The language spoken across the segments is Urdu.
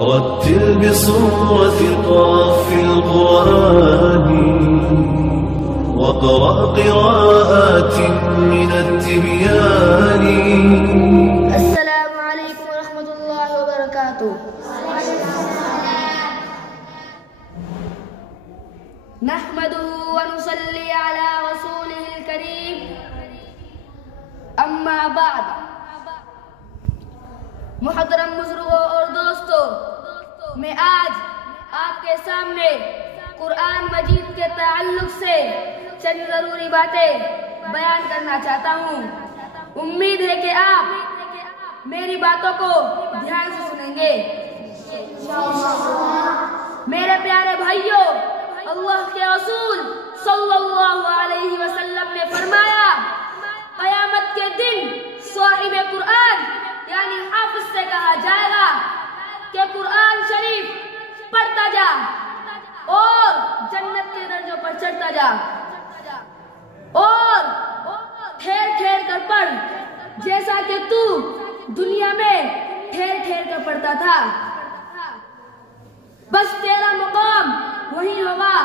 رتل بصورة قاف القرآن واقرأ قراءات من التبيان. السلام عليكم ورحمة الله وبركاته. نحمده ونصلي على رسوله الكريم. اما بعد، محترم بزرگوں اور دوستوں، میں آج آپ کے سامنے قرآن مجید کے تعلق سے چند ضروری باتیں بیان کرنا چاہتا ہوں۔ امید ہے کہ آپ میری باتوں کو دھیان سے سنیں گے۔ میرے پیارے بھائیوں، اللہ کے رسول صلی اللہ علیہ وسلم نے فرمایا، قیامت کے دن صاحب قرآن یعنی حافظ سے کہا جائے گا کہ قرآن شریف پڑھتا جا اور جنت کے درجوں پر چڑھتا جا، اور ٹھہر ٹھہر کر پڑھ جیسا کہ تو دنیا میں ٹھہر ٹھہر کر پڑھتا تھا۔ بس تیرا مقام وہی ہوگا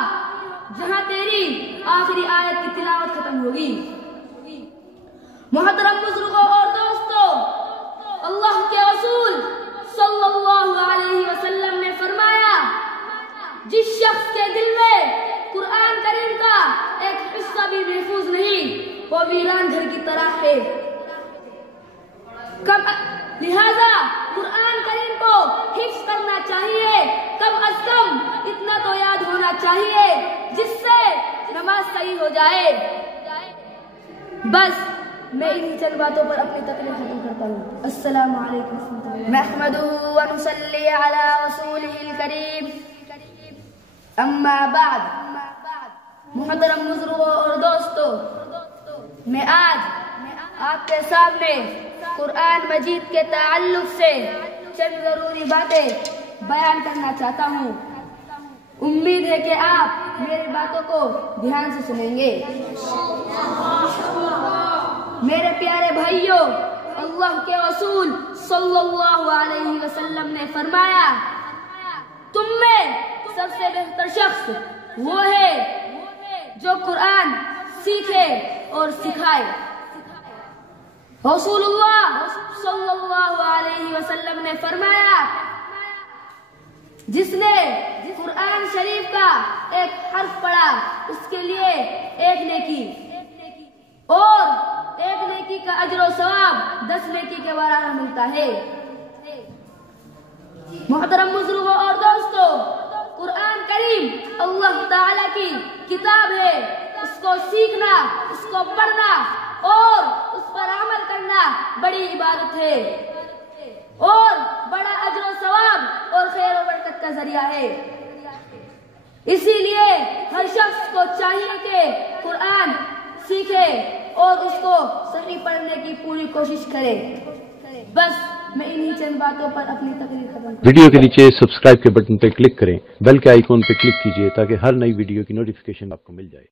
جہاں تیری آخری آیت کی تلاوت ختم ہوگی۔ محترم بزرگوں اور دوستوں، اللہ کے رسول صلی اللہ علیہ وسلم نے فرمایا، جس شخص کے دل میں قرآن کریم کا ایک حصہ بھی محفوظ نہیں، وہ ویران گھر کی طرح ہے۔ لہذا قرآن کریم کو حفظ کرنا چاہیے، کم از کم اتنا تو یاد ہونا چاہیے جس سے نماز صحیح ہو جائے۔ بس میں انہی چند باتوں پر اپنی تقریر ختم کرتا ہوں۔ السلام علیکم ورحمۃ اللہ۔ نحمده ونصلي على رسوله الكريم، اما بعد، محترم بزرگوں اور دوستوں، میں آج آپ کے سامنے قرآن مجید کے تعلق سے چند ضروری باتیں بیان کرنا چاہتا ہوں۔ امید ہے کہ آپ میری باتوں کو دھیان سے سنیں گے۔ میرے پیارے بھائیوں، اللہ کے رسول صلی اللہ علیہ وسلم نے فرمایا، تم میں سب سے بہتر شخص وہ ہے جو قرآن سیکھے اور سکھائے۔ رسول اللہ صلی اللہ علیہ وسلم نے فرمایا، جس نے قرآن شریف کا ایک حرف پڑھا اس کے لیے ایک نیکی، اور ایک نیکی کا اجر و ثواب 10 نیکی کے برابر ملتا ہے۔ محترم بزرگوں اور دوستوں، قرآن کریم اللہ تعالی کی کتاب ہے، اس کو سیکھنا، اس کو پڑھنا اور اس پر عمل کرنا بڑی عبادت ہے اور بڑا اجر و ثواب اور خیر و برکت کا ذریعہ ہے۔ اسی لیے ہر شخص کو چاہیے کہ قرآن سیکھے اور اس کو صحیح پڑھنے کی پوری کوشش کرے۔ بس میں انہی چند باتوں پر اپنی تقریر ختم کروں۔ ویڈیو کے نیچے سبسکرائب کے بٹن پر کلک کریں، بیل کے آئیکن پر کلک کیجئے تاکہ ہر نئی ویڈیو کی نوٹیفیکیشن آپ کو مل جائے۔